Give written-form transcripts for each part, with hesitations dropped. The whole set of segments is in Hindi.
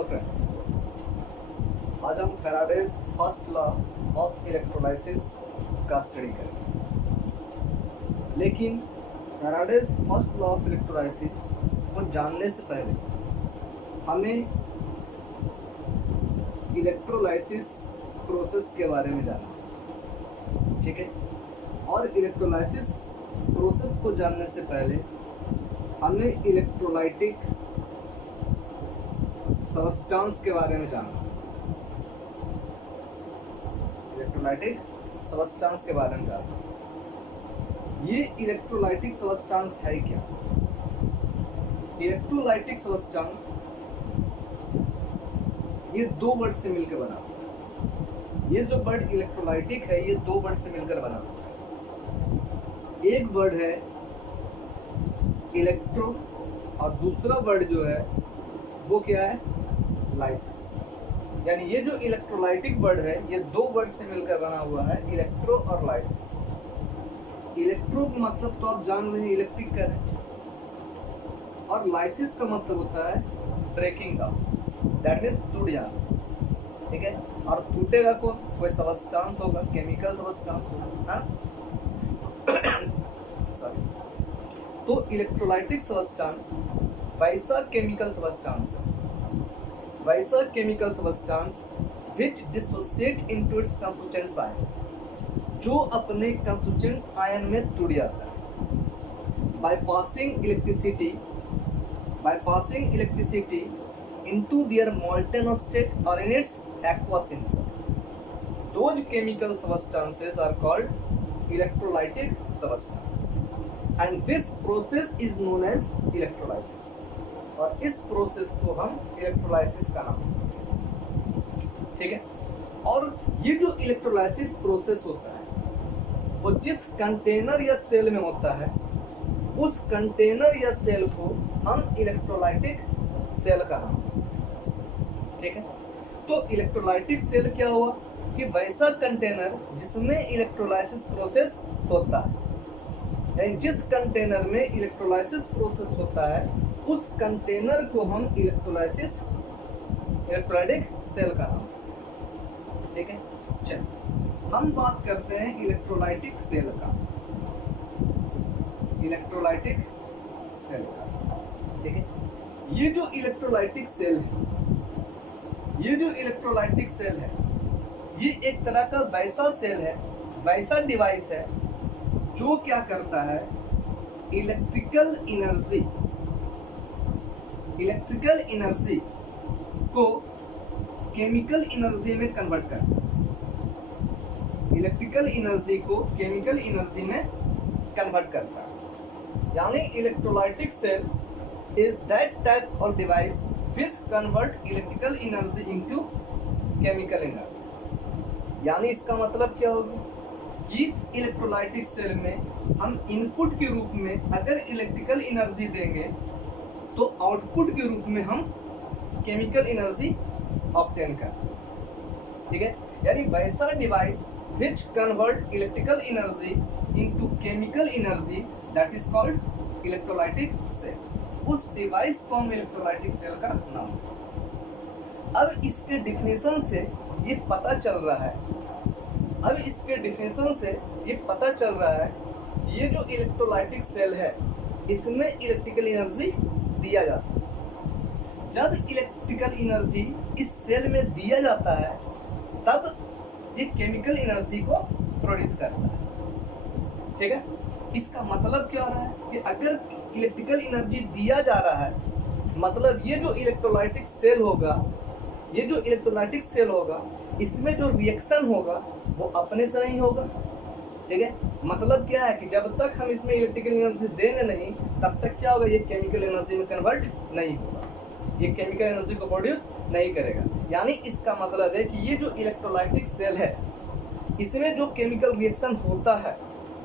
हेलो फ्रेंड्स, आज हम Faraday's first law of electrolysis का स्टडी करेंगे। लेकिन Faraday's first law of electrolysis को जानने से पहले हमें इलेक्ट्रोलाइसिस प्रोसेस के बारे में जानना, ठीक है। और इलेक्ट्रोलाइसिस प्रोसेस को जानने से पहले हमें इलेक्ट्रोलाइटिक सबस्टेंस के बारे में जानना, इलेक्ट्रोलाइटिक सबस्टेंस के बारे में जानना। ये इलेक्ट्रोलाइटिक सबस्टेंस है क्या? इलेक्ट्रोलाइटिक सबस्टेंस ये दो वर्ड से मिलकर बना हुआ है। ये जो वर्ड इलेक्ट्रोलाइटिक है ये दो वर्ड से मिलकर बना हुआ है। एक वर्ड है इलेक्ट्रो और दूसरा वर्ड जो है वो क्या है? लाइसिस। यानी ये जो इलेक्ट्रोलाइटिक वर्ड है ये दो वर्ड से मिलकर बना हुआ है, इलेक्ट्रो और लाइसिस। इलेक्ट्रो का मतलब तो आप जान रहे हैं, इलेक्ट्रिक करंट, और लाइसिस का मतलब होता है ब्रेकिंग डाउन, दैट मीन्स टूट जाना, ठीक है। और टूटेगा कौन? कोई सबस्टेंस होगा, केमिकल सबस्टेंस होगा, सॉरी। तो इलेक्ट्रोलाइटिक सबस्टेंस वैसा केमिकल सबस्टेंस है, वैसा chemical substance which dissociate into its constituents ion, जो अपने कंस्टिट्यूएंट्स आयन में टूट जाता है by passing electricity into their molten state or in its aqueous state. Those chemical substances are called electrolytic substance, and this process is known as electrolysis. और इस प्रोसेस को हम इलेक्ट्रोलाइसिस का नाम, ठीक है। और ये जो इलेक्ट्रोलाइसिस प्रोसेस होता है वो जिस कंटेनर या सेल में होता है उस कंटेनर या सेल को हम इलेक्ट्रोलाइटिक सेल का नाम, ठीक है। तो इलेक्ट्रोलाइटिक सेल क्या हुआ कि वैसा कंटेनर जिसमें इलेक्ट्रोलाइसिस प्रोसेस होता है, यानी जिस कंटेनर में इलेक्ट्रोलाइसिस प्रोसेस होता है उस कंटेनर को हम इलेक्ट्रोलाइटिक सेल का नाम, ठीक है। चलिए हम बात करते हैं इलेक्ट्रोलाइटिक सेल का, इलेक्ट्रोलाइटिक सेल का, ठीक है। ये जो इलेक्ट्रोलाइटिक सेल है, ये जो इलेक्ट्रोलाइटिक सेल है ये एक तरह का वैसा सेल है, वैसा डिवाइस है जो क्या करता है, इलेक्ट्रिकल एनर्जी को केमिकल एनर्जी में कन्वर्ट करता है, इलेक्ट्रिकल एनर्जी को केमिकल एनर्जी में कन्वर्ट करता है। यानी electrolytic cell is that type of device which convert electrical energy into chemical energy। यानी इसका मतलब क्या होगा? इस इलेक्ट्रोलाइटिक सेल में हम इनपुट के रूप में अगर इलेक्ट्रिकल एनर्जी देंगे तो आउटपुट के रूप में हम केमिकल एनर्जी ऑब्टेन करें, ठीक है। यानी वैसा device which convert electrical energy into chemical energy that is called electrolytic cell। उस डिवाइस को हम इलेक्ट्रोलाइटिक सेल का नाम। अब इसके डिफिनेशन से ये पता चल रहा है, ये जो इलेक्ट्रोलाइटिक सेल है इसमें इलेक्ट्रिकल एनर्जी दिया जाता है। जब इलेक्ट्रिकल एनर्जी इस सेल में दिया जाता है तब ये केमिकल एनर्जी को प्रोड्यूस करता है, ठीक है। इसका मतलब क्या हो रहा है कि अगर इलेक्ट्रिकल एनर्जी दिया जा रहा है मतलब ये जो इलेक्ट्रोलाइटिक सेल होगा इसमें जो रिएक्शन होगा वो अपने से नहीं होगा, ठीक है। मतलब क्या है कि जब तक हम इसमें इलेक्ट्रिकल एनर्जी देंगे नहीं तब तक क्या होगा, ये केमिकल एनर्जी में कन्वर्ट नहीं होगा, ये केमिकल एनर्जी को प्रोड्यूस नहीं करेगा। यानी इसका मतलब है कि ये जो इलेक्ट्रोलाइटिक सेल है इसमें जो केमिकल रिएक्शन होता है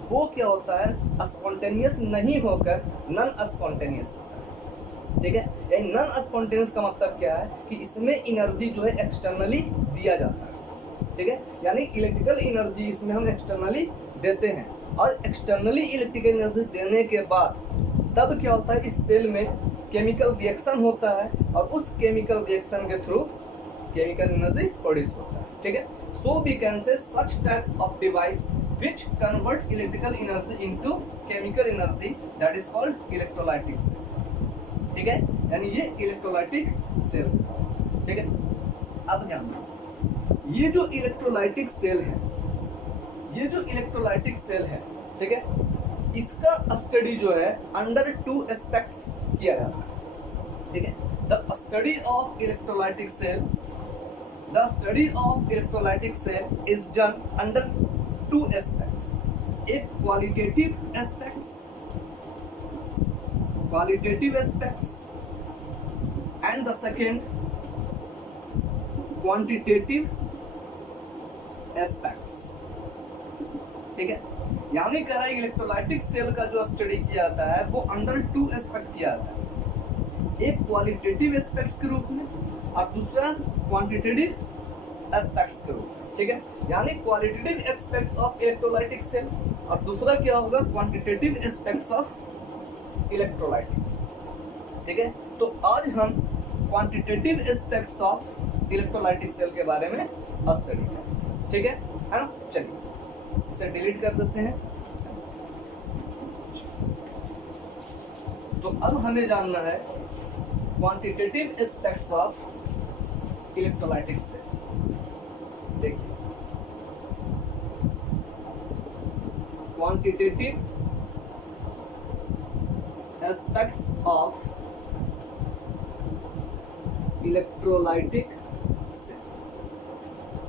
वो क्या होता है, स्पॉन्टेनियस नहीं होकर नॉन स्पॉन्टेनियस होता है, ठीक है। यानी नॉन स्पॉन्टेनियस का मतलब क्या है कि इसमें एनर्जी जो है एक्सटर्नली दिया जाता है, ठीक है। यानी इलेक्ट्रिकल एनर्जी इसमें हम एक्सटर्नली देते हैं और एक्सटर्नली इलेक्ट्रिकल एनर्जी देने के बाद तब क्या होता है, इस सेल में केमिकल रिएक्शन होता है और उस केमिकल रिएक्शन के थ्रू केमिकल एनर्जी प्रोड्यूस होता है, ठीक है। So we can say such type of device which convert electrical energy into chemical energy that is called electrolytic cell, ठीक है। यानी ये इलेक्ट्रोलाइटिक सेल, ठीक है। अब ध्यान दो, ये जो इलेक्ट्रोलाइटिक सेल है, ये जो इलेक्ट्रोलाइटिक सेल है, ठीक है, इसका स्टडी जो है अंडर 2 एस्पेक्ट्स किया जाता है, ठीक है। The study of electrolytic cell, the study of electrolytic cell is done under 2 aspects, एक qualitative aspects and the second quantitative aspects, ठीक है। यानी कह रहा है इलेक्ट्रोलाइटिक सेल का जो स्टडी किया जाता है वो अंडर 2 एस्पेक्ट किया जाता है, एक क्वालिटेटिव एस्पेक्ट्स के रूप में और दूसरा क्वांटिटेटिव एस्पेक्ट्स के रूप में, ठीक है। यानी qualitative aspects of electrolytic cell और दूसरा क्या होगा, क्वांटिटेटिव एस्पेक्ट्स ऑफ इलेक्ट्रोलाइटिक्स, ठीक है। तो आज हम quantitative aspects of electrolytic cell के बारे में स्टडी करें, ठीक है ना। चलिए इसे डिलीट कर देते हैं। तो अब हमें जानना है quantitative aspects of electrolytic cell. देखिए, quantitative aspects of electrolytic cell,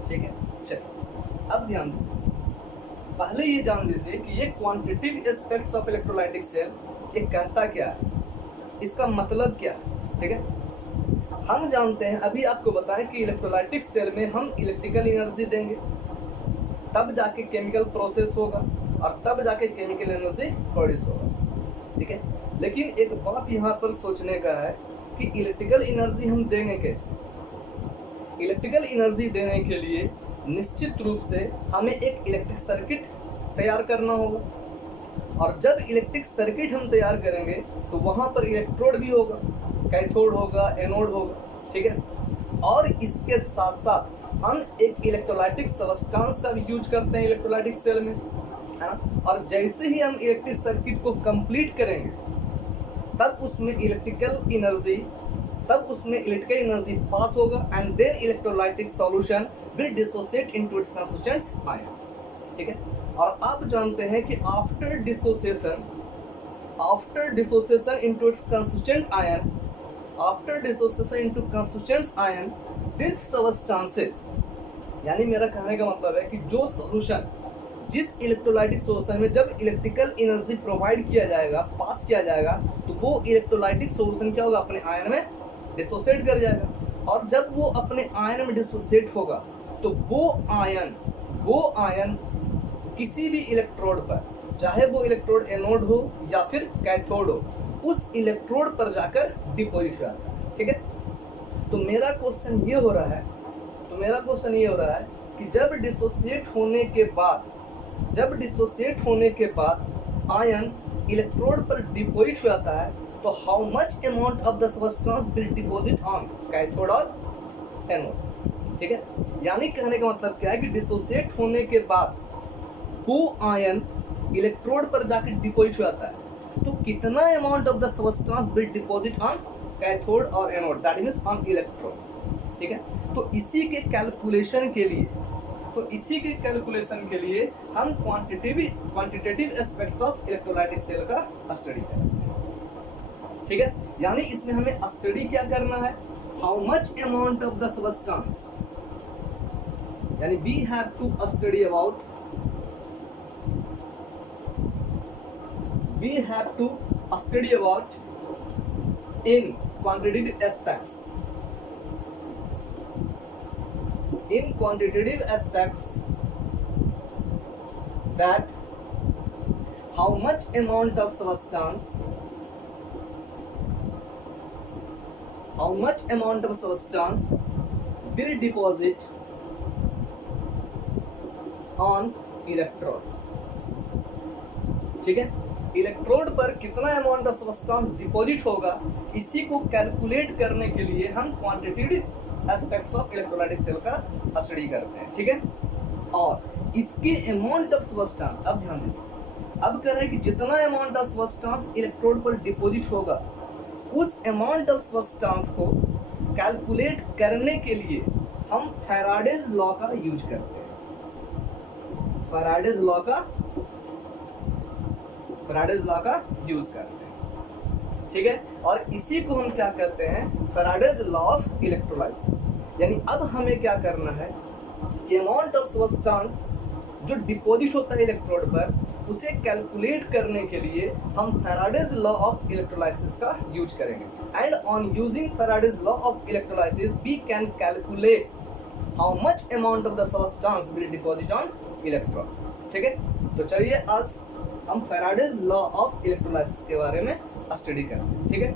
ठीक है। चलिए अब ध्यान दीजिए, पहले ये जान लीजिए कि ये quantitative aspects of electrolytic cell ये कहता क्या है, इसका मतलब क्या है, ठीक है। हम जानते हैं, अभी आपको बताएं कि इलेक्ट्रोलाइटिक सेल में हम इलेक्ट्रिकल एनर्जी देंगे, तब जाके केमिकल प्रोसेस होगा और तब जाके केमिकल एनर्जी प्रोड्यूस होगा, ठीक है। लेकिन एक बात यहाँ पर सोचने का है कि इलेक्ट्रिकल एनर्जी हम देंगे कैसे। इलेक्ट्रिकल एनर्जी देने के लिए निश्चित रूप से हमें एक इलेक्ट्रिक सर्किट तैयार करना होगा, और जब इलेक्ट्रिक सर्किट हम तैयार करेंगे तो वहाँ पर इलेक्ट्रोड भी होगा, कैथोड होगा, एनोड होगा, ठीक है। और इसके साथ साथ हम एक इलेक्ट्रोलाइटिक सब्सटेंस का भी यूज करते हैं इलेक्ट्रोलाइटिक सेल में, है ना। और जैसे ही हम इलेक्ट्रिक सर्किट को कंप्लीट करेंगे तब उसमें इलेक्ट्रिकल एनर्जी पास होगा and then electrolytic solution will dissociate into its constituents ion, ठीक है। और आप जानते हैं कि after dissociation into its constituent ion, after dissociation into constituents ion, this substances, यानी मेरा कहने का मतलब है कि जो सॉल्यूशन, जिस इलेक्ट्रोलाइटिक सॉल्यूशन में जब इलेक्ट्रिकल एनर्जी प्रोवाइड किया जाएगा, पास किया जाएगा, तो वो इलेक्ट्रोलाइटिक सॉल्यूशन क्या होगा, अपने आयन में डिसोसिएट कर जाएगा। और जब वो अपने आयन में डिसोसिएट होगा तो वो आयन किसी भी इलेक्ट्रोड पर, चाहे वो इलेक्ट्रोड एनोड हो या फिर कैथोड हो, उस इलेक्ट्रोड पर जाकर डिपोजिट हो जाता है, ठीक है। तो मेरा क्वेश्चन ये हो रहा है कि जब डिसोसिएट होने के बाद आयन इलेक्ट्रोड पर डिपोजिट हो जाता है, तो how much amount of the substance will deposit on cathode और एनोड, ठीक है। यानी कहने का मतलब क्या है कि डिसोसिएट होने के बाद वो आयन इलेक्ट्रोड पर जाकर डिपोजिट हो जाता है, तो कितना amount of the substance will deposit on cathode और anode, that means on electrode, ठीक है। तो इसी के कैलकुलेशन के लिए हम quantitative aspects of electrolytic cell का स्टडी करें, ठीक है। यानी इसमें हमें स्टडी क्या करना है, how much amount of the substance, यानी we have to study about, in quantitative aspects that how much amount of substance will deposit on electrode, ठीक है। इलेक्ट्रोड पर कितना अमाउंट ऑफ सब्सटेंस डिपॉजिट होगा, इसी को कैलकुलेट करने के लिए हम quantitative aspects of electrolytic cell का स्टडी करते हैं, ठीक है। और इसके अमाउंट ऑफ सब्सटेंस, अब ध्यान दीजिए, अब कह रहा है कि जितना अमाउंट ऑफ सब्सटेंस इलेक्ट्रोड पर डिपॉजिट होगा उस अमाउंट ऑफ सब्सटेंस को कैलकुलेट करने के लिए हम फैराडेज लॉ का यूज करते हैं। फैराडेज लॉ का यूज करते हैं, ठीक है। और इसी को हम क्या कहते हैं, फैराडेज लॉ ऑफ इलेक्ट्रोलाइसिस। यानी अब हमें क्या करना है कि अमाउंट ऑफ सब्सटेंस जो डिपॉजिट होता है इलेक्ट्रोड पर उसे कैलकुलेट करने के लिए हम फैराडेज लॉ ऑफ इलेक्ट्रोलाइसिस का यूज करेंगे। And on using Faraday's law of electrolysis we can calculate how much amount of the substance will deposit on electrode, ठीक है। तो चलिए आज हम फैराडेज लॉ ऑफ इलेक्ट्रोलाइसिस के बारे में स्टडी करें, ठीक है।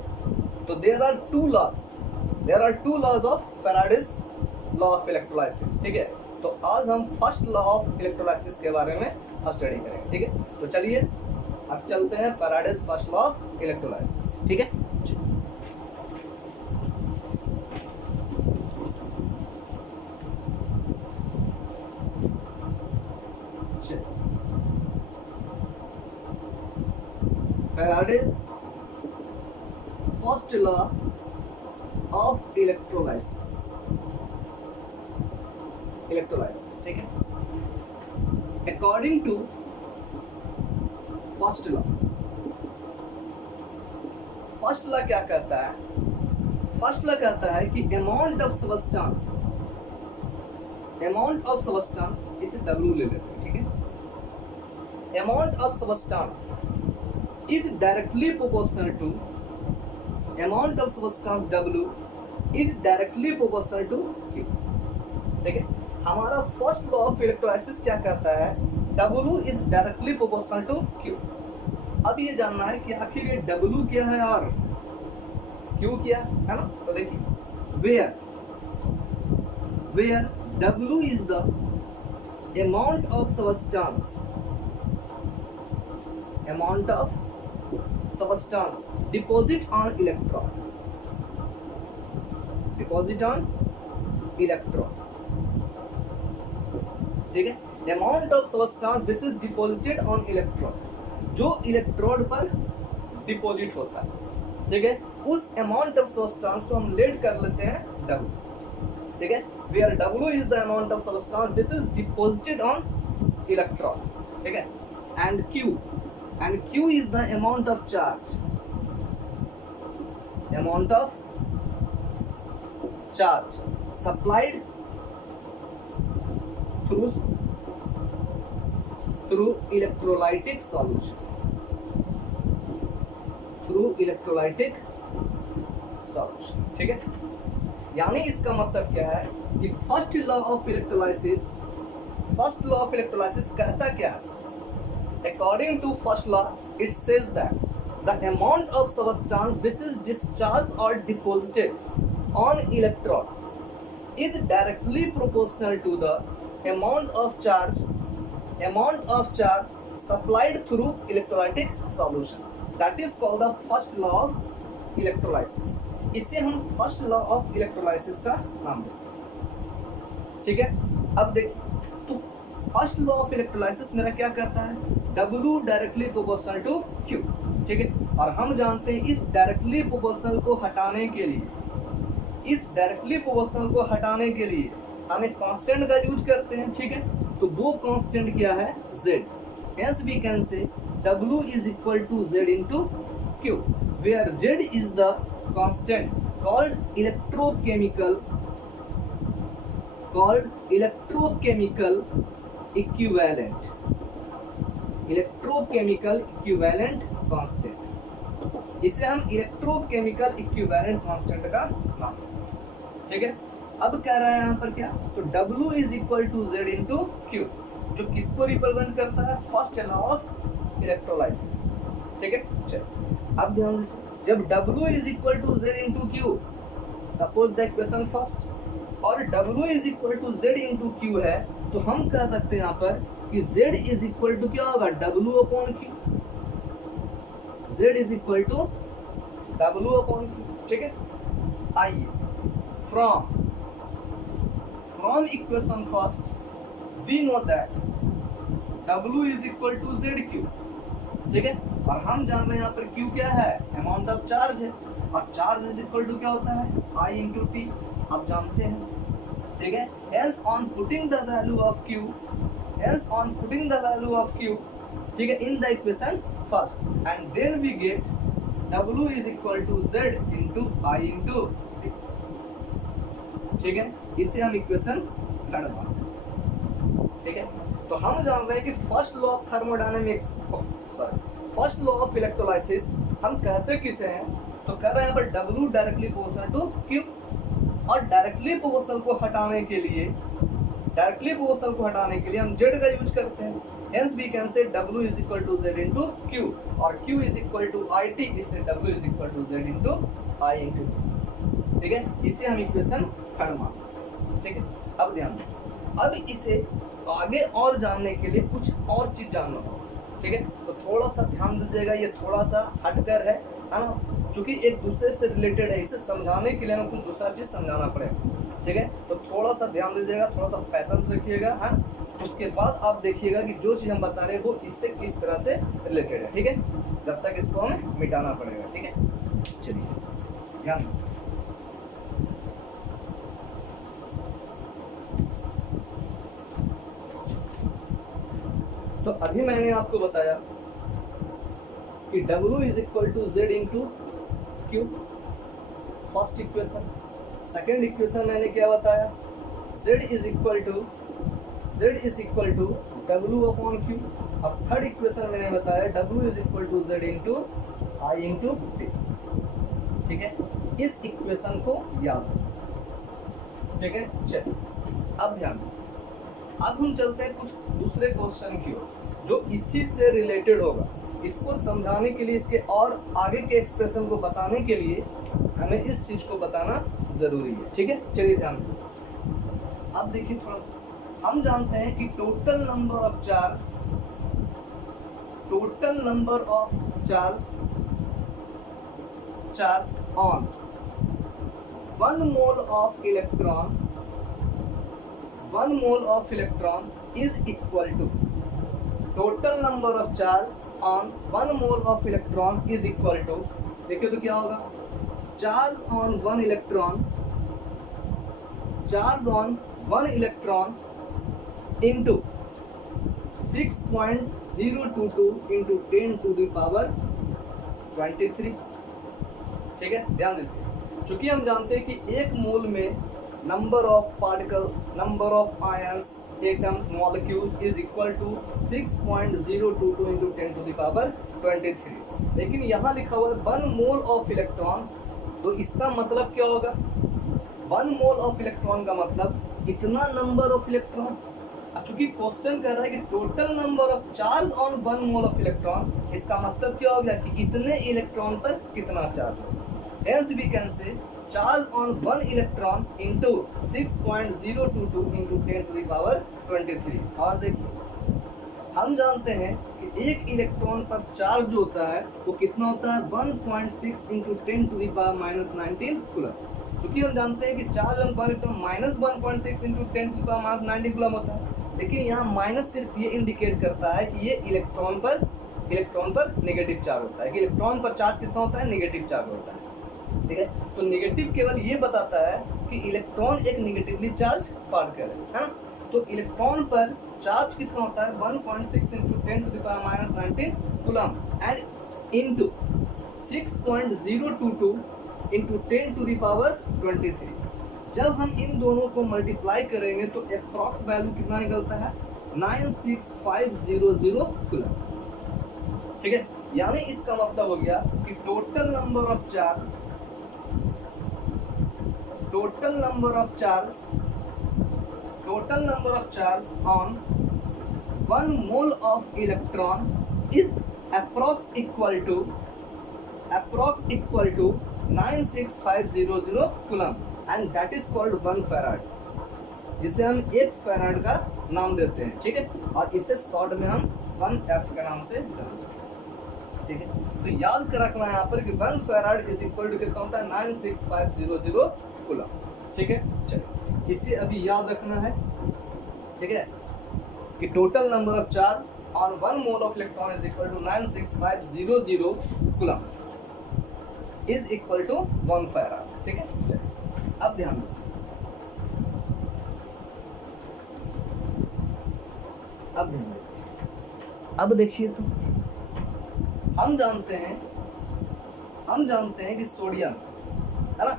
तो there are two laws of Faraday's law of electrolysis, ठीक है। तो आज हम फर्स्ट लॉ ऑफ इलेक्ट्रोलाइसिस के बारे में स्टडी करेंगे, ठीक है। तो चलिए अब चलते हैं Faraday's first law of electrolysis, ठीक है। Faraday's first law of electrolysis, ठीक है। अकॉर्डिंग टू फर्स्ट लॉ क्या कहता है, फर्स्ट लॉ कहता है कि अमाउंट ऑफ सब्सटेंस, इसे W ले लेते हैं, ठीक है। Amount of substance is directly proportional to, amount of substance W is directly proportional to Q, ठीक है। हमारा फर्स्ट लॉ ऑफ इलेक्ट्रोलाइसिस क्या कहता है, W is directly proportional to Q। अब ये जानना है कि आखिर ये W क्या है और Q क्या है ना। तो देखिए where W is the amount of substance deposit on electron, ठीक है। Amount of substance this is deposited on electrode, जो इलेक्ट्रोड पर डिपॉजिट होता है, ठीक है। उस अमाउंट ऑफ सब्सटेंस को हम लेट कर लेते हैं W, ठीक है। Where W is the amount of substance this is deposited on electrode, ठीक है। And Q is the amount of charge, supplied through electrolytic solution, ठीक है। यानी इसका मतलब क्या है कि फर्स्ट लॉ ऑफ इलेक्ट्रोलाइसिस कहता क्या है, according to first law it says that the amount of substance this is discharge और deposited on electrode is directly proportional to the amount of charge supplied through electrolytic solution, that is called the first law of electrolysis। इसे हम फर्स्ट लॉ ऑफ इलेक्ट्रोलाइसिस का नाम देते, ठीक है। अब देख, तो फर्स्ट लॉ ऑफ इलेक्ट्रोलाइसिस मेरा क्या कहता है, W directly proportional to Q, ठीक है। और हम जानते हैं इस डायरेक्टली प्रोपोर्शनल को हटाने के लिए हम एक कांस्टेंट का यूज करते हैं, ठीक है। तो वो कांस्टेंट क्या है, Z। Hence we can say W is equal to Z into Q, where Z is the constant called electrochemical equivalent constant। इसे हम इलेक्ट्रोकेमिकल इक्विवेलेंट कांस्टेंट का नाम, ठीक है। अब कह रहा है यहाँ पर क्या, तो W is equal to Z into Q, जो किसको रिप्रेजेंट करता है, फर्स्ट लॉ ऑफ इलेक्ट्रोलाइसिस, ठीक है। चलो अब ध्यान दीजिए, जब W is equal to Z into Q, suppose the equation first, और W is equal to Z into Q है, तो हम कह सकते हैं यहाँ पर कि Z इज इक्वल टू क्या होगा, W upon Q। Z is equal to W upon Q, ठीक है, आइए from equation first we know that W is equal to ZQ, ठीक है, और हम जान रहे हैं यहाँ पर Q क्या है, अमाउंट ऑफ चार्ज है, और चार्ज इज इक्वल टू क्या होता है I इंटू टी, आप जानते हैं, ठीक है। Hence on putting the value of Q, ठीक है, in the equation first and then we get W is equal to Z into I into T, ठीक है, इससे हम इक्वेशन थर्ड मानते हैं, ठीक है। तो हम जान रहे हैं कि first law of thermodynamics, first law of electrolysis हम कहते किसे हैं, तो कह रहे हैं यहाँ पर W directly proportional to Q, और डायरेक्टली प्रोपोर्शनल को हटाने के लिए हम Z का यूज करते हैं। Hence we can say W is equal to Z into Q, और Q is equal to IT, इसलिए W is equal to Z into I into T, ठीक है, इसे हम इक्वेशन थर्ड मानते हैं, ठीक है। अब ध्यान दें, अब इसे आगे और जानने के लिए कुछ और चीज जानना होगा, ठीक है, तो थोड़ा सा ध्यान दीजिएगा, ये थोड़ा सा हटकर है ना, क्योंकि एक दूसरे से रिलेटेड है, इसे समझाने के लिए हमें कुछ दूसरा चीज समझाना पड़ेगा, ठीक है, तो थोड़ा सा ध्यान दीजिएगा, थोड़ा सा पैसेंस रखिएगा, हाँ, उसके बाद आप देखिएगा कि जो चीज़ हम बता रहे हैं वो इससे किस तरह से रिलेटेड है, ठीक है, जब तक इसको हमें मिटाना पड़ेगा, ठीक है। चलिए ध्यान दीजिए, तो अभी मैंने आपको बताया कि W is equal to Z into Q, first equation. Second equation मैंने क्या बताया, Z is equal to W upon Q। अब थर्ड इक्वेशन मैंने बताया W is equal to Z into I into T, ठीक है, इस इक्वेशन को याद रखो, ठीक है। चलिए अब ध्यान दीजिए, अब हम चलते हैं कुछ दूसरे क्वेश्चन की ओर जो इस चीज से रिलेटेड होगा। इसको समझाने के लिए, इसके और आगे के एक्सप्रेशन को बताने के लिए हमें इस चीज को बताना जरूरी है, ठीक है। चलिए ध्यान दीजिए, अब देखिए थोड़ा सा, हम जानते हैं कि total number of charge on 1 mole of electron is equal to total number of charge on 1 mole of electron is equal to, देखिए तो क्या होगा, charge on one electron into 6.022 into 10 to the power 23, ठीक है। ध्यान दीजिए, चूंकि हम जानते हैं कि एक मोल में number of particles, number of ions, atoms, molecules is equal to 6.022 into 10 to the power 23, लेकिन यहाँ लिखा हुआ है 1 मोल ऑफ इलेक्ट्रॉन, तो इसका मतलब क्या होगा, 1 मोल ऑफ इलेक्ट्रॉन का मतलब इतना नंबर ऑफ इलेक्ट्रॉन। अब चूंकि क्वेश्चन कर रहा है कि total number of charge on 1 mole of electron, इसका मतलब क्या हो गया कि इतने इलेक्ट्रॉन पर कितना चार्ज होगा। Hence we can say charge on 1 electron into 6.022 into 10 to the power 23। और देखिए हम जानते हैं कि एक इलेक्ट्रॉन पर चार्ज जो होता है वो कितना होता है, 1.6 into 10 to the power -19 coulomb. क्योंकि हम जानते हैं कि charge on 1 electron -1.6 into 10 to the power -19 coulomb होता है, लेकिन यहाँ माइनस सिर्फ ये इंडिकेट करता है कि ये इलेक्ट्रॉन पर नेगेटिव चार्ज होता है, कि इलेक्ट्रॉन पर चार्ज कितना होता है, नेगेटिव चार्ज होता है, ठीक है। तो नेगेटिव केवल ये बताता है कि इलेक्ट्रॉन एक नेगेटिवली चार्ज पार्टिकल है ना। तो इलेक्ट्रॉन पर चार्ज कितना होता है, 1.6 into 10 to the power -19 coulomb and into 6.022 into 10 to the power 23। जब हम इन दोनों को मल्टीप्लाई करेंगे तो अप्रॉक्स वैल्यू कितना निकलता है, 96500 कूलम, ठीक है। यानी इसका मतलब हो गया कि total number of charge on 1 mole of electron is approx equal to 96500 coulomb and that is called 1 farad, जिसे हम 1 फैराड का नाम देते हैं, ठीक है। और इसे शॉर्ट में हम 1F के नाम से जानते हैं, ठीक है। तो याद कर रखना है यहाँ पर कि 1 फैराड इज इक्वल टू कितना होता है 96500 कूलम। ठीक है, चलिए इसे अभी याद रखना है। ठीक है, कि total number of charge on 1 mole of electron is equal to 96500 coulomb is equal to 1 faraday. ठीक है, चलिए अब ध्यान दीजिए, अब देखिए तो हम जानते हैं कि सोडियम है ना,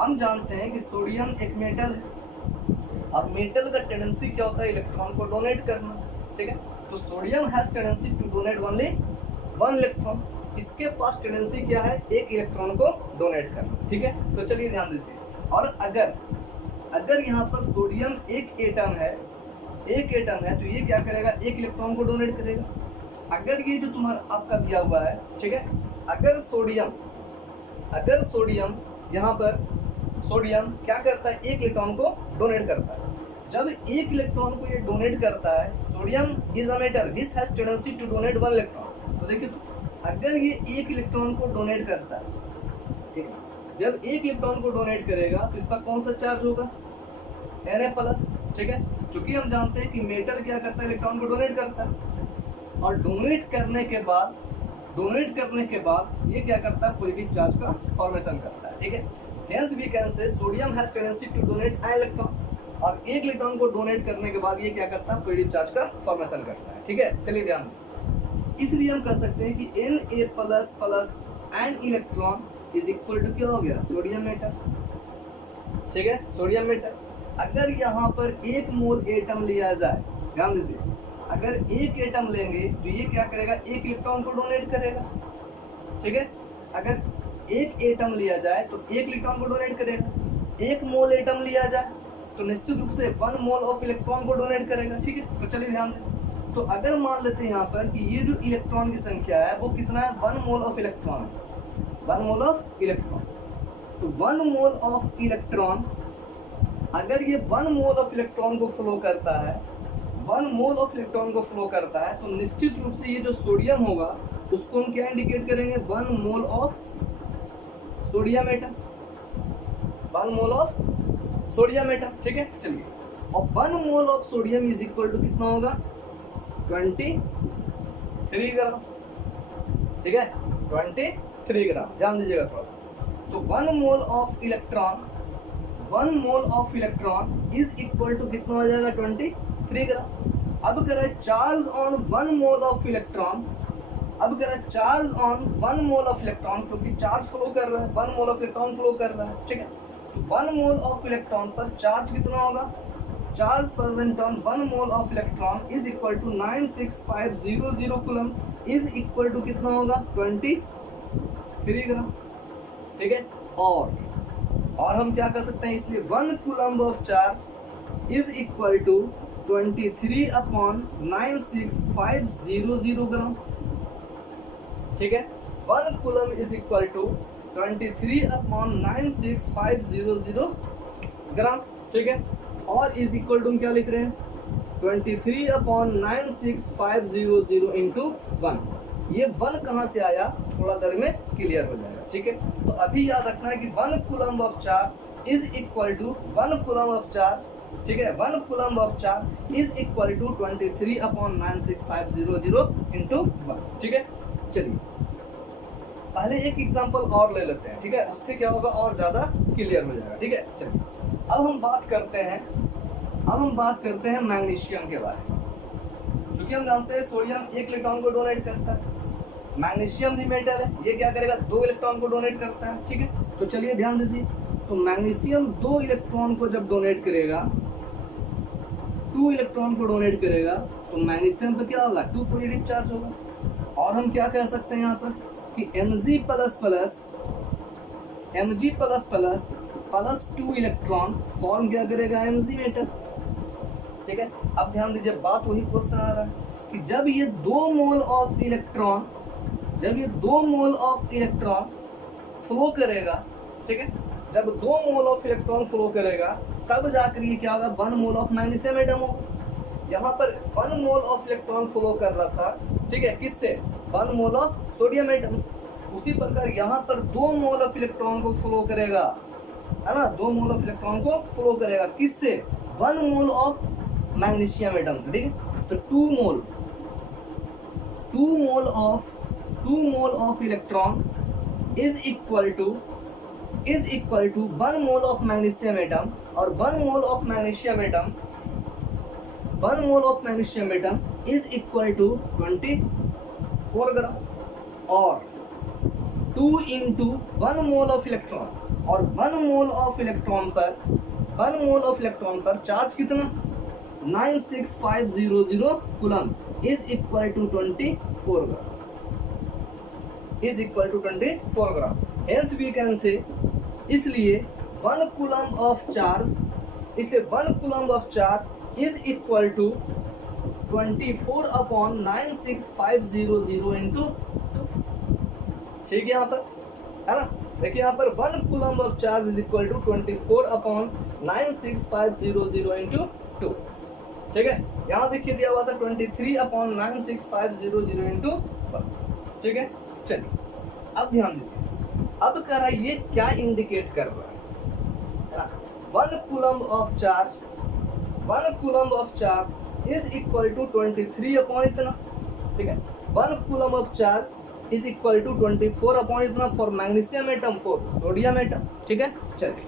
हम जानते हैं कि सोडियम एक मेटल है और मेटल का टेंडेंसी क्या होता है, इलेक्ट्रॉन को डोनेट करना। ठीक है, तो sodium has tendency to donate only 1 electron, इसके पास टेंडेंसी क्या है, एक इलेक्ट्रॉन को डोनेट करना। ठीक है, तो चलिए ध्यान दीजिए, और अगर यहाँ पर सोडियम एक एटम है तो ये क्या करेगा, एक इलेक्ट्रॉन को डोनेट करेगा। अगर ये जो तुम्हारा आपका दिया हुआ है, ठीक है, अगर सोडियम यहाँ पर सोडियम क्या करता है, एक इलेक्ट्रॉन को डोनेट करता है। जब एक इलेक्ट्रॉन को ये डोनेट करता है, sodium is a metal which has tendency to donate 1 electron. तो देखिए तो अगर ये एक इलेक्ट्रॉन को डोनेट करता है, ठीक है, जब एक इलेक्ट्रॉन को डोनेट करेगा तो इसका कौन सा चार्ज होगा, Na+। ठीक है, क्योंकि हम जानते हैं कि मेटल क्या करता है, इलेक्ट्रॉन को डोनेट करता है, और डोनेट करने के बाद ये क्या करता है, पॉजिटिव चार्ज का फॉर्मेशन करता है। ठीक है, hence we can say sodium has tendency to donate an electron, और एक इलेक्ट्रॉन को डोनेट करने के बाद ये क्या करता है, पॉजिटिव चार्ज का फॉर्मेशन करता है। ठीक है, चलिए ध्यान दीजिए, इसलिए हम कह सकते हैं कि Na++ an electron is equal to क्या हो गया, सोडियम मेटल। ठीक है, सोडियम मेटल। अगर यहाँ पर 1 मोल एटम लिया जाए, ध्यान दीजिए, अगर एक एटम लेंगे तो ये क्या करेगा, एक इलेक्ट्रॉन को डोनेट करेगा। ठीक है, अगर एक एटम लिया जाए तो एक इलेक्ट्रॉन को डोनेट करेगा। 1 मोल एटम लिया जाए तो निश्चित रूप से 1 मोल ऑफ इलेक्ट्रॉन को डोनेट करेगा। ठीक है, तो चलिए ध्यान दीजिए, तो अगर मान लेते हैं यहाँ पर कि ये जो इलेक्ट्रॉन की संख्या है वो कितना है, 1 मोल ऑफ इलेक्ट्रॉन है, 1 मोल ऑफ इलेक्ट्रॉन। तो 1 मोल ऑफ इलेक्ट्रॉन, अगर ये 1 मोल ऑफ इलेक्ट्रॉन को फ्लो करता है, 1 मोल ऑफ इलेक्ट्रॉन को फ्लो करता है, तो निश्चित रूप से ये जो सोडियम होगा उसको हम क्या इंडिकेट करेंगे, 1 mole of sodium atom, 1 mole of sodium atom. ठीक है, चलिए, और 1 mole of sodium is equal to कितना होगा, 23 ग्राम। ठीक है, 23 ग्राम, ध्यान दीजिएगा थोड़ा सा। तो 1 mole of electron is equal to कितना हो जाएगा, 23 ग्राम। अब करें charge on 1 mole of electron, क्योंकि चार्ज फ्लो कर रहा है, 1 मोल ऑफ इलेक्ट्रॉन फ्लो कर रहा है। ठीक है, तो 1 मोल ऑफ इलेक्ट्रॉन पर चार्ज कितना होगा, charge percent on 1 mole of electron is equal to 96500 coulomb is equal to कितना होगा, 23 ग्राम। ठीक है, और हम क्या कर सकते हैं, इसलिए 1 coulomb of charge is equal to 23/96,500 gram. ठीक है, 1 coulomb is equal to 23/96,500 gram. ठीक है, और इज इक्वल टू हम क्या लिख रहे हैं, 23/96,500 इंटू 1। ये 1 कहाँ से आया, थोड़ा देर में क्लियर हो जाएगा। ठीक है, तो अभी याद रखना है कि 1 coulomb of charge is equal to 1 coulomb of charge. ठीक है, 1 coulomb of charge is equal to 23/96,500 into 1। ठीक है, चलिए पहले एक एग्जांपल और ले लेते हैं। ठीक है, उससे क्या होगा, और ज़्यादा क्लियर हो जाएगा। ठीक है, चलिए अब हम बात करते हैं मैग्नीशियम के बारे में। क्योंकि हम जानते हैं सोडियम एक इलेक्ट्रॉन को डोनेट करता है, मैग्नीशियम भी मेटल है, ये क्या करेगा, 2 इलेक्ट्रॉन को डोनेट करता है। ठीक है, तो चलिए ध्यान दीजिए, तो मैग्नीशियम 2 इलेक्ट्रॉन को जब डोनेट करेगा, 2 इलेक्ट्रॉन को डोनेट करेगा, तो मैग्नीशियम पे क्या होगा, 2 पॉजिटिव चार्ज होगा। और हम क्या कह सकते हैं यहाँ पर कि Mg++ +2 इलेक्ट्रॉन फॉर्म क्या करेगा, Mg मेटल। ठीक है, अब ध्यान दीजिए, बात वही क्वेश्चन आ रहा है कि जब ये 2 मोल ऑफ इलेक्ट्रॉन फ्लो करेगा, ठीक है, जब 2 मोल ऑफ इलेक्ट्रॉन फ्लो करेगा तब जाकर ये क्या होगा, 1 मोल ऑफ मैग्नीशियम एटम होगा। यहाँ पर 1 मोल ऑफ इलेक्ट्रॉन फ्लो कर रहा था, ठीक है, किससे, 1 मोल ऑफ सोडियम एटम से। उसी प्रकार यहाँ पर 2 मोल ऑफ इलेक्ट्रॉन को फ्लो करेगा, है ना, 2 मोल ऑफ इलेक्ट्रॉन को फ्लो करेगा किससे, 1 मोल ऑफ मैग्नीशियम एटम से, ठीक है। तो 2 mole of electron is equal to 1 mole of magnesium atom, और 1 mole of magnesium atom is equal to 24 gram, और 2 इंटू 1 मोल ऑफ इलेक्ट्रॉन, और 1 मोल ऑफ इलेक्ट्रॉन पर चार्ज कितना, 96500 coulomb is equal to 24 gram, Hence we can say, इसलिए 1 coulomb of charge is equal to 24 upon 96500 into, ठीक है यहाँ पर, है ना। देखिए यहाँ पर 1 coulomb of charge is equal to 24 upon 96500 into 2, ठीक है। यहाँ देखिए दिया हुआ था 23 अपॉन 96500 इंटू 1, ठीक है। चलिए अब ध्यान दीजिए, अब कह रहा है ये क्या इंडिकेट कर रहा है, 1 coulomb of charge is equal to 23 upon इतना, ठीक है। 1 coulomb of charge is equal to 24 upon इतना for magnesium atom, for sodium atom, ठीक है। चलिए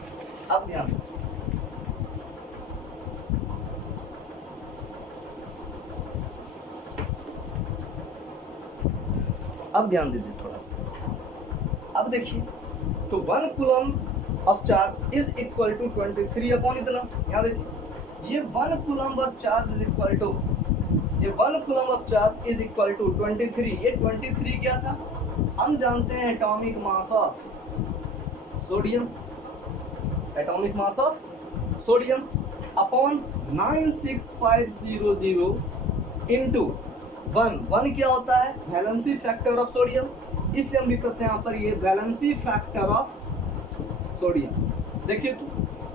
अब ध्यान दीजिए, थोड़ा सा, अब देखिए, तो 1 coulomb of charge is equal to 23 upon इतना, यहाँ देखिए, ये 1 coulomb of charge is equal to 23, ये 23 क्या था, हम जानते हैं atomic mass of sodium upon 96500 into 1 क्या होता है, वैलेंसी फैक्टर ऑफ सोडियम, इसलिए हम लिख सकते हैं यहाँ पर ये वैलेंसी फैक्टर ऑफ सोडियम। देखिए तो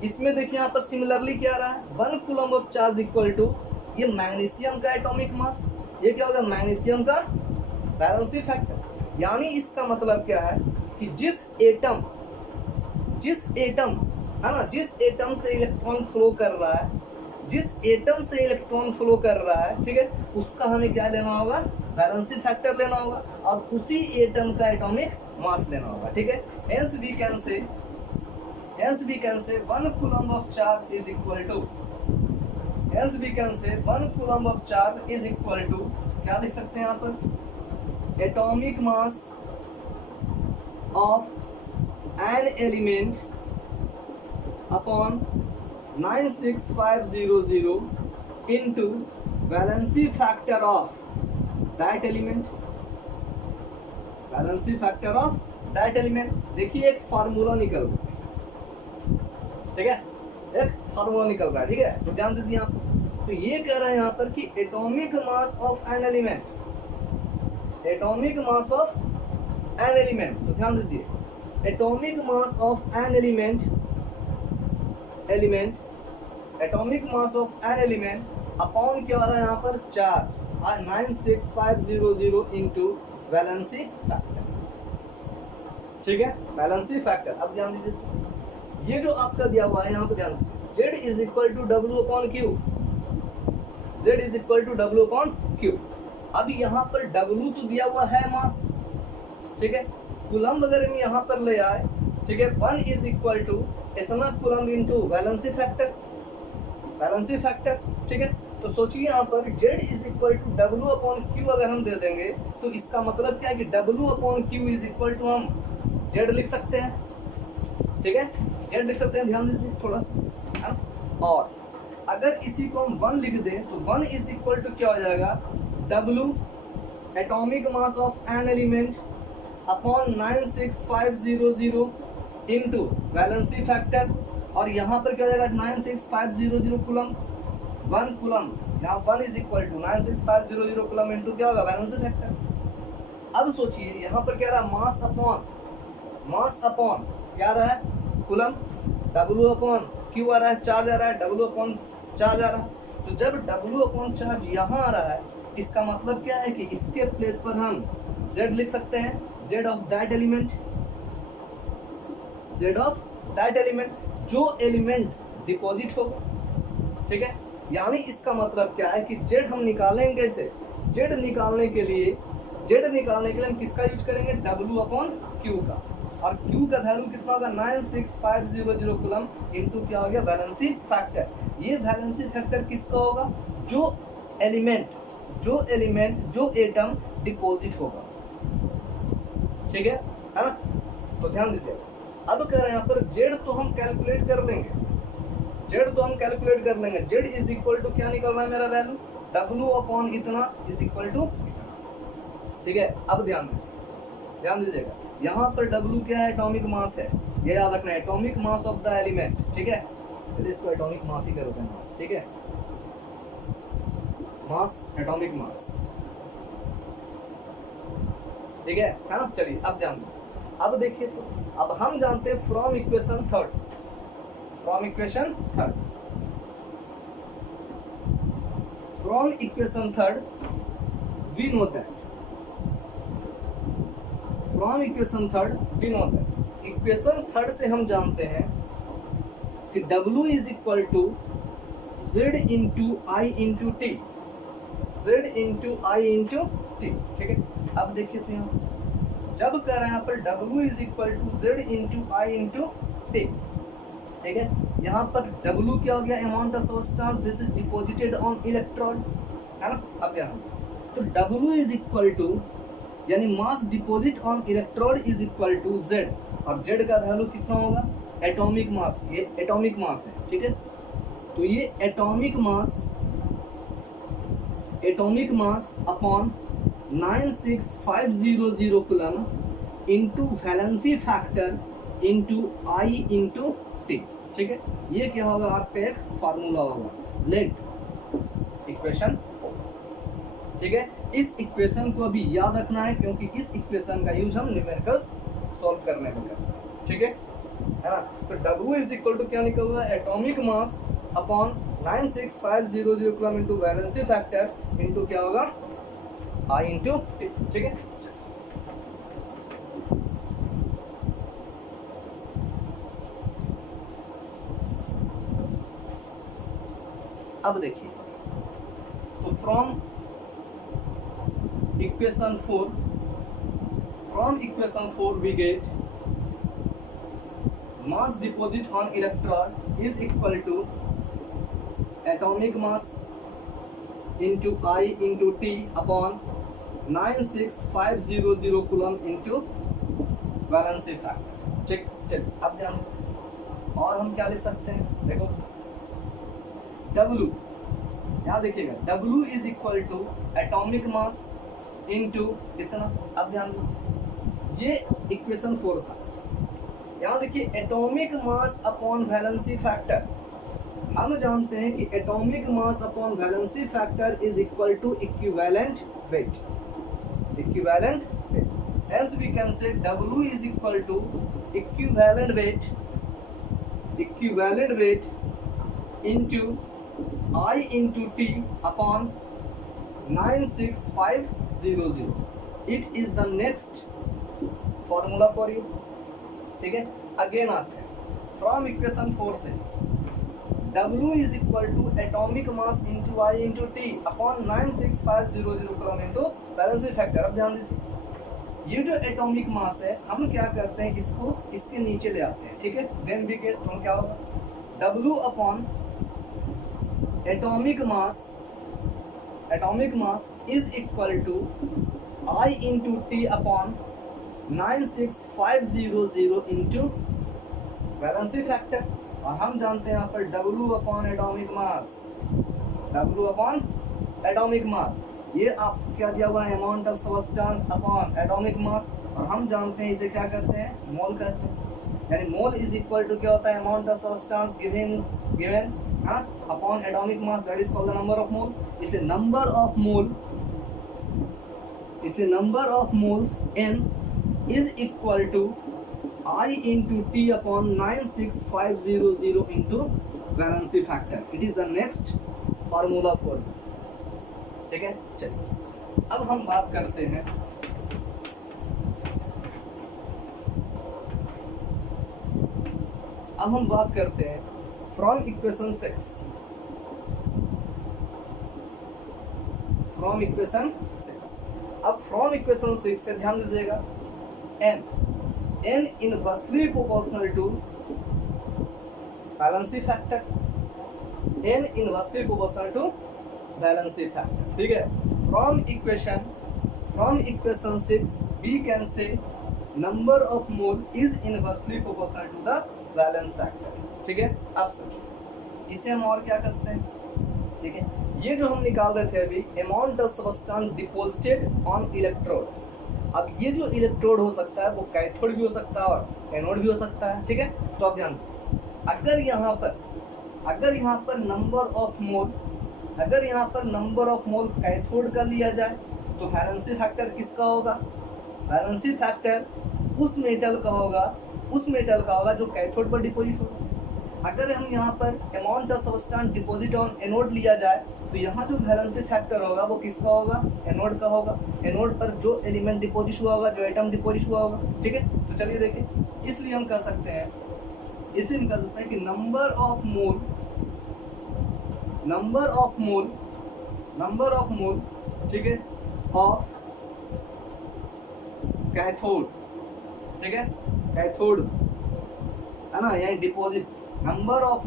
इसमें देखिए यहाँ पर सिमिलरली क्या रहा है, 1 coulomb of charge equal to ये मैग्नीशियम का एटॉमिक मास, ये क्या होगा, मैग्नीशियम का वैलेंसी फैक्टर। यानी इसका मतलब क्या है कि जिस एटम है ना, जिस एटम से इलेक्ट्रॉन फ्लो कर रहा है, ठीक है, उसका हमें क्या लेना होगा, वैलेंसी फैक्टर लेना होगा, और उसी एटम का एटॉमिक मास लेना होगा, ठीक है। Hence we can say 1 coulomb of charge is equal to क्या लिख सकते हैं यहाँ पर, atomic mass of an element upon 96500 into valency factor of that element, देखिए एक फार्मूला निकल रहा है, ठीक है, ठीक है। तो ध्यान दीजिए आप, तो ये कह रहा है यहाँ पर कि atomic mass of an element, तो ध्यान दीजिए, atomic mass of an element upon क्या हो रहा है यहाँ पर, चार्ज 96500 इंटू वैलेंसी फैक्टर, ठीक है, वैलेंसी फैक्टर। अब ध्यान दीजिए, ये जो आपका दिया हुआ है यहाँ पर ध्यान दीजिए, Z is equal to W upon Q। अब यहाँ पर W तो दिया हुआ है मास, ठीक है, कूलम अगर हम यहाँ पर ले आए, ठीक है, 1 इज इक्वल टू इतना कूलम इंटू वैलेंसी फैक्टर, ठीक है। तो सोचिए यहाँ पर Z is equal to W upon Q अगर हम दे देंगे, तो इसका मतलब क्या है कि W upon Q is equal to हम Z लिख सकते हैं, ठीक है, Z लिख सकते हैं, ध्यान दीजिए थोड़ा सा, है ना। और अगर इसी को हम 1 लिख दें तो 1 इज इक्वल टू क्या हो जाएगा, W atomic mass of an element upon 96500 into valency factor, और यहाँ पर क्या हो जाएगा 96500 कूलम, 1 कूलम, यहाँ 1 is equal to 96500 coulomb into क्या होगा, वैलेंसी फैक्टर। अब सोचिए यहाँ पर क्या रहा, मास अपॉन क्या रहा है, कूलम, W अपॉन Q आ रहा है, चार्ज आ रहा है, W अपॉन चार्ज आ रहा है। तो जब W अपॉन चार्ज यहाँ आ रहा है, इसका मतलब क्या है कि इसके प्लेस पर हम Z लिख सकते हैं, Z of that element, Z of that element, जो एलिमेंट डिपॉजिट होगा, ठीक है। यानी इसका मतलब क्या है कि जेड हम निकालेंगे कैसे, जेड निकालने के लिए हम किसका यूज करेंगे, W अपॉन क्यू का, और क्यू का वैल्यू कितना होगा 96500 कूलम इनटू क्या हो गया वैलेंसी फैक्टर। ये वैलेंसी फैक्टर किसका होगा, जो एटम डिपॉजिट होगा, ठीक है ना। तो ध्यान दीजिए, अब कह रहे हैं यहाँ पर जेड तो हम कैलकुलेट कर लेंगे, जेड इज इक्वल टू क्या निकल रहा है मेरा वैल्यू, W अपॉन इतना इज इक्वल टू, ठीक है। अब ध्यान दीजिएगा यहाँ पर W क्या है, एटॉमिक मास है, ये याद रखना है, atomic mass of the element, ठीक है। चलिए इसको एटॉमिक मास ही करते हैं, मास, ठीक है, मास, एटॉमिक मास, ठीक है ना। चलिए अब ध्यान दीजिए, अब देखिए, तो अब हम जानते हैं from equation third we know that equation third से हम जानते हैं कि W is equal to Z into I into T, ठीक है। अब देखिए तो यहाँ जब कह रहे हैं यहाँ पर W is equal to Z into I into T, ठीक है। यहाँ पर W क्या हो गया, amount of substance this is deposited on electrode, है ना। अब ध्यान, तो W इज इक्वल टू यानी mass deposit on electrode is equal to Z, और Z का वैल्यू कितना होगा, एटॉमिक मास, ये एटॉमिक मास है, ठीक है। तो ये atomic mass upon 96500 coulomb into valency factor into I into T, ठीक है। ये क्या होगा, आपका एक फार्मूला होगा, लेट इक्वेशन, ठीक है। इस इक्वेशन को अभी याद रखना है, क्योंकि इस इक्वेशन का यूज हम न्यूमेरिकल्स सॉल्व करने में करते हैं, ठीक है ना। तो W इज इक्वल टू क्या निकल रहा है, atomic mass upon 96500 coulomb into valency factor into क्या होगा I इंटू टी, ठीक है। अब देखिए, तो from equation 4 we get mass deposit on electron is equal to atomic mass into I into T upon 96500 coulomb into valency factor, ठीक। चलिए अब ध्यान दीजिए, और हम क्या लिख सकते हैं, देखो W, यहाँ देखिएगा W is equal to atomic mass into इतना। अब ध्यान दीजिए, ये इक्वेशन 4 था, यहाँ देखिए atomic mass upon valency factor, हम जानते हैं कि atomic mass upon valency factor is equal to equivalent weight, as we can say W is equal to equivalent weight into I into T upon 96500. It is the next formula for you, ठीक है। अगेन आते हैं फ्रॉम इक्वेशन 4 से W is equal to atomic mass into I into T upon 96500 coulomb into valency factor. अब ध्यान दीजिए, ये जो एटॉमिक मास है हम क्या करते हैं, इसको इसके नीचे ले आते हैं, ठीक है। देन वी गेट, तो क्या होगा, W upon atomic mass is equal to I into T upon 96500 into valency factor, और हम जानते हैं यहाँ पर W अपॉन एटॉमिक मास, ये आपको क्या दिया हुआ है, amount of substance upon atomic मास, और हम जानते हैं इसे क्या करते हैं, मोल करते हैं। यानी मोल इज इक्वल टू क्या होता है, amount of substance given upon atomic mass, that is called the number of mole. इसलिए number of moles N is equal to I into T upon 96500 into valency factor. It is the next formula for, ठीक है। चलिए अब हम बात करते हैं अब हम बात करते हैं फ्रॉम इक्वेशन 6, फ्रॉम इक्वेशन 6। अब फ्रॉम इक्वेशन 6 से ध्यान दीजिएगा, n inversely proportional to valency factor, n inversely proportional to valency factor, ठीक है। From equation 6 we can say number of mole is inversely proportional to the valence factor, ठीक है। अब समझो इसे हम और क्या करते हैं, ठीक है। ये जो हम निकाल रहे थे अभी, amount of substance deposited on electrode. अब ये जो इलेक्ट्रोड हो सकता है वो कैथोड भी हो सकता है और एनोड भी हो सकता है, ठीक है। तो अब ध्यान दीजिए, अगर यहाँ पर नंबर ऑफ मोल कैथोड का लिया जाए तो वैलेंसी फैक्टर किसका होगा, वैलेंसी फैक्टर उस मेटल का होगा जो कैथोड पर डिपॉजिट होगा। अगर हम यहाँ पर amount of substance deposit on anode लिया जाए तो यहाँ जो वैलेंसी फैक्टर होगा वो किसका होगा, एनोड का होगा। एनोड पर जो एलिमेंट डिपॉजिट हुआ होगा, जो एटम डिपॉजिट हुआ होगा, ठीक है। तो चलिए देखें, इसलिए हम कह सकते हैं कि नंबर ऑफ मोल, ठीक है, ऑफ कैथोड, ठीक है, कैथोड है ना, यानी deposit, number of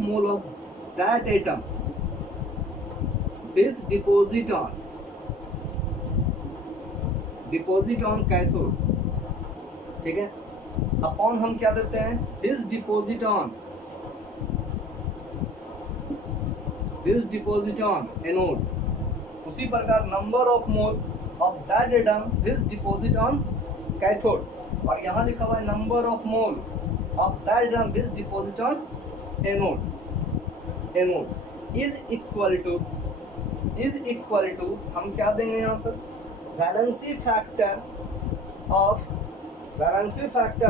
mole of that atom is deposit on cathode, ठीक है, अपॉन हम क्या देते हैं, इज डिपॉजिट ऑन एनोड। उसी प्रकार number of mole of that atom is deposit on cathode, और यहाँ लिखा हुआ है number of mole of that atom is deposit on anode is equal to हम क्या देंगे यहाँ पर, valency factor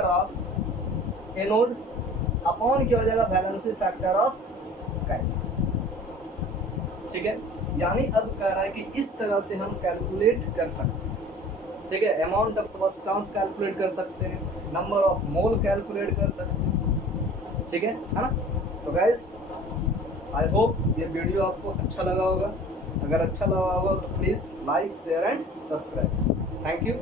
of anode upon क्या हो जाएगा, वैलेंसी फैक्टर ऑफ कैथोड, ठीक है। यानी अब कह रहा है कि इस तरह से हम कैलकुलेट कर सकते हैं, ठीक है। अमाउंट ऑफ सब्सटेंस कैलकुलेट कर सकते हैं, नंबर ऑफ मोल कैलकुलेट कर सकते हैं, ठीक है ना। तो गाइस आई होप ये वीडियो आपको अच्छा लगा होगा। अगर अच्छा लगा होगा तो please like, share and subscribe. Thank you.